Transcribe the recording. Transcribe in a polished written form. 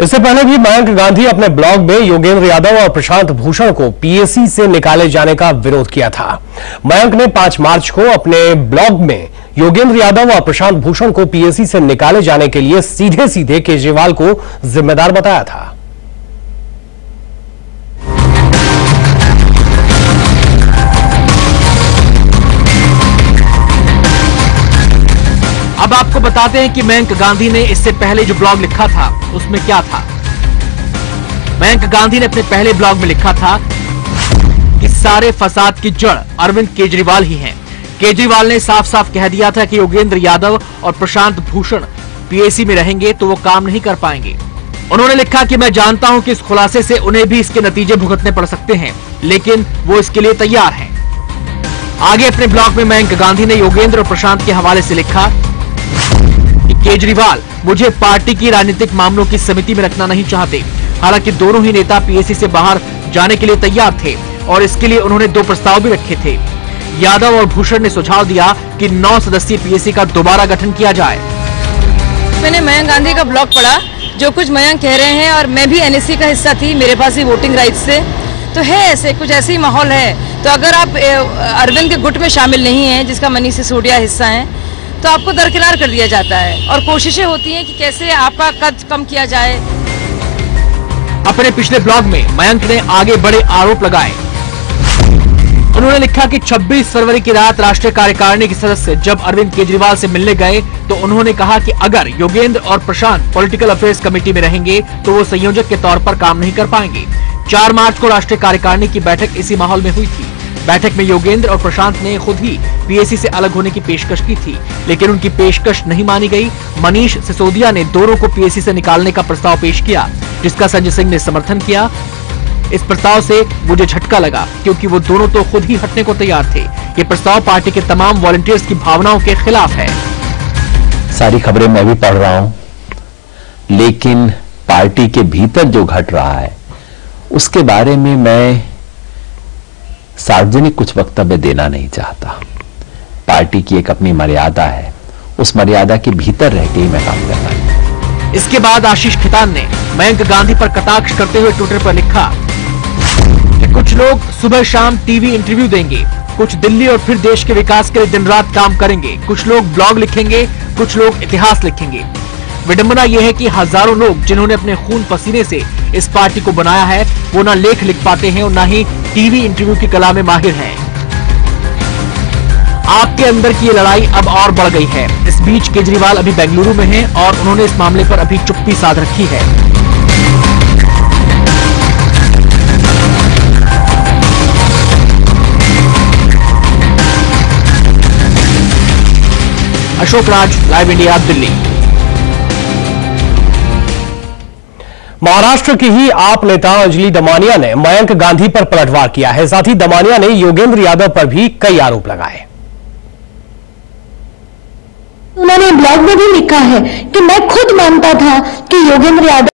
इससे पहले भी मयंक गांधी अपने ब्लॉग में योगेंद्र यादव और प्रशांत भूषण को पीएसी से निकाले जाने का विरोध किया था। मयंक ने 5 मार्च को अपने ब्लॉग में योगेंद्र यादव और प्रशांत भूषण को पीएसी से निकाले जाने के लिए सीधे सीधे केजरीवाल को जिम्मेदार बताया था। अब आपको बताते हैं कि मयंक गांधी ने इससे पहले जो ब्लॉग लिखा था उसमें क्या था। मयंक गांधी ने अपने पहले ब्लॉग में लिखा था कि सारे फसाद की जड़ अरविंद केजरीवाल ही हैं। केजरीवाल ने साफ साफ कह दिया था कि योगेंद्र यादव और प्रशांत भूषण पीएसी में रहेंगे तो वो काम नहीं कर पाएंगे। उन्होंने लिखा कि मैं जानता हूं कि इस खुलासे से उन्हें भी इसके नतीजे भुगतने पड़ सकते हैं, लेकिन वो इसके लिए तैयार हैं। आगे अपने ब्लॉग में मयंक गांधी ने योगेंद्र और प्रशांत के हवाले से लिखा कि केजरीवाल मुझे पार्टी की राजनीतिक मामलों की समिति में रखना नहीं चाहते। हालांकि दोनों ही नेता पीएसी से बाहर जाने के लिए तैयार थे और इसके लिए उन्होंने 2 प्रस्ताव भी रखे थे। यादव और भूषण ने सुझाव दिया कि 9 सदस्यीय पीएसी का दोबारा गठन किया जाए। मैंने मयंक गांधी का ब्लॉग पढ़ा, जो कुछ मयंक कह रहे हैं, और मैं भी एनएससी का हिस्सा थी, मेरे पास भी वोटिंग राइट्स से, तो है ऐसे कुछ ऐसे ही माहौल है। तो अगर आप अरविंद के गुट में शामिल नहीं है, जिसका मनीष सिसोदिया हिस्सा है, तो आपको दरकिनार कर दिया जाता है और कोशिशें होती हैं कि कैसे आपका कद कम किया जाए। अपने पिछले ब्लॉग में मयंक ने आगे बड़े आरोप लगाए। उन्होंने लिखा कि 26 फरवरी की रात राष्ट्रीय कार्यकारिणी के सदस्य जब अरविंद केजरीवाल से मिलने गए तो उन्होंने कहा कि अगर योगेंद्र और प्रशांत पॉलिटिकल अफेयर्स कमेटी में रहेंगे तो वो संयोजक के तौर पर काम नहीं कर पाएंगे। 4 मार्च को राष्ट्रीय कार्यकारिणी की बैठक इसी माहौल में हुई थी। बैठक में योगेंद्र और प्रशांत ने खुद ही पीएसी से अलग होने की पेशकश की थी, लेकिन उनकी पेशकश नहीं मानी गई। मनीष सिसोदिया ने दोनों को पीएसी से निकालने का प्रस्ताव पेश किया, जिसका संजय सिंह ने समर्थन किया। इस प्रस्ताव से मुझे झटका लगा, क्योंकि वो दोनों तो खुद ही हटने को तैयार थे। ये प्रस्ताव पार्टी के तमाम वॉलंटियर्स की भावनाओं के खिलाफ है। सारी खबरें मैं भी पढ़ रहा हूं, लेकिन पार्टी के भीतर जो घट रहा है उसके बारे में मैं सार्वजनिक कुछ वक्तव्य देना नहीं चाहता। पार्टी की एक अपनी मर्यादा है, उस मर्यादा के भीतर रह के ही मैं काम करता हूं। इसके बाद आशीष खितान ने मयंक गांधी पर कटाक्ष करते हुए ट्विटर पर लिखा कि कुछ लोग सुबह शाम टीवी इंटरव्यू देंगे, कुछ दिल्ली और फिर देश के विकास के लिए दिन रात काम करेंगे, कुछ लोग ब्लॉग लिखेंगे, कुछ लोग इतिहास लिखेंगे। विडंबना यह है कि हजारों लोग जिन्होंने अपने खून पसीने से इस पार्टी को बनाया है, वो ना लेख लिख पाते हैं और ना ही टीवी इंटरव्यू की कला में माहिर हैं। आपके अंदर की ये लड़ाई अब और बढ़ गई है। इस बीच केजरीवाल अभी बेंगलुरु में हैं और उन्होंने इस मामले पर अभी चुप्पी साध रखी है। Ashok Raj, live India, Delhi. महाराष्ट्र की ही आप नेता अंजलि दमानिया ने मयंक गांधी पर पलटवार किया है। साथ ही दमानिया ने योगेंद्र यादव पर भी कई आरोप लगाए। उन्होंने ब्लॉग में भी लिखा है कि मैं खुद मानता था कि योगेंद्र यादव